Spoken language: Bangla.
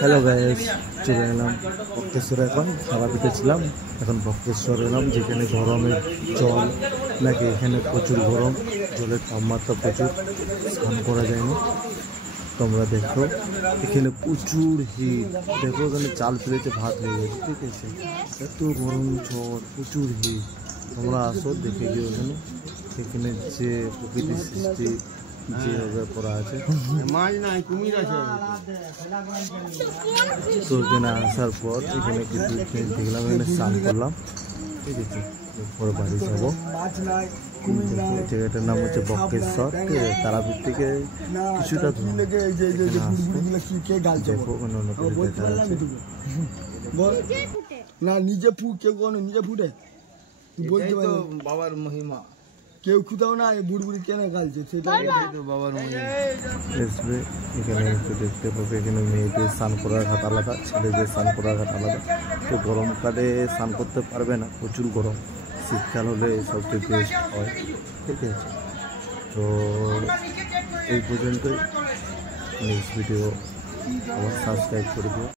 হ্যালো গাইস, চলে এলাম বক্রেশ্বরে। এখন তারাপীঠে ছিলাম, এখন বক্রেশ্বর এলাম, যেখানে গরমের জল নাকি এখানে প্রচুর গরম, জলের তাপমাত্রা প্রচুর, স্নান করা যায়নি। তোমরা দেখো এখানে প্রচুর হিট, দেখো এখানে চাল ফেলেছে, ভাত হয়ে গেছে, ঠিক আছে। এত গরম জল, প্রচুর হিট। তোমরা আসো, দেখে গিয়ে এখানে এখানে যে প্রকৃতির সৃষ্টি যেভাবে করা আছে। তো এখানে আসার পর এখানে কিছু দেখলাম, এখানে স্নান করলাম, ঠিক আছে। পরে বাড়ি যাবো। জায়গাটার নাম হচ্ছে বক্রেশ্বর, ঠিক আছে। তারাপীঠ থেকে কিছুটা দেখো, না নিজে কেউ কোনো নিজে ফুটে বলতে পারে বাবার মহিমা। কেউ খুদাও না, বুড়ি বুড়ি কেন গালছে সেটাই তো বাবার মহিমা। এখানে একটু দেখতে পাবে, এখানে মেয়েদের স্নান করার ঘাট আলাদা, ছেলেদের স্নান করার ঘাট আলাদা। তো গরমকালে স্নান করতে পারবে না, প্রচুর গরম। শীতকাল হলে সবচেয়ে বেস্ট হয়, ঠিক আছে। তো এই পর্যন্তই। নেক্সট ভিডিও আবার সাবস্ক্রাইব করে দিও।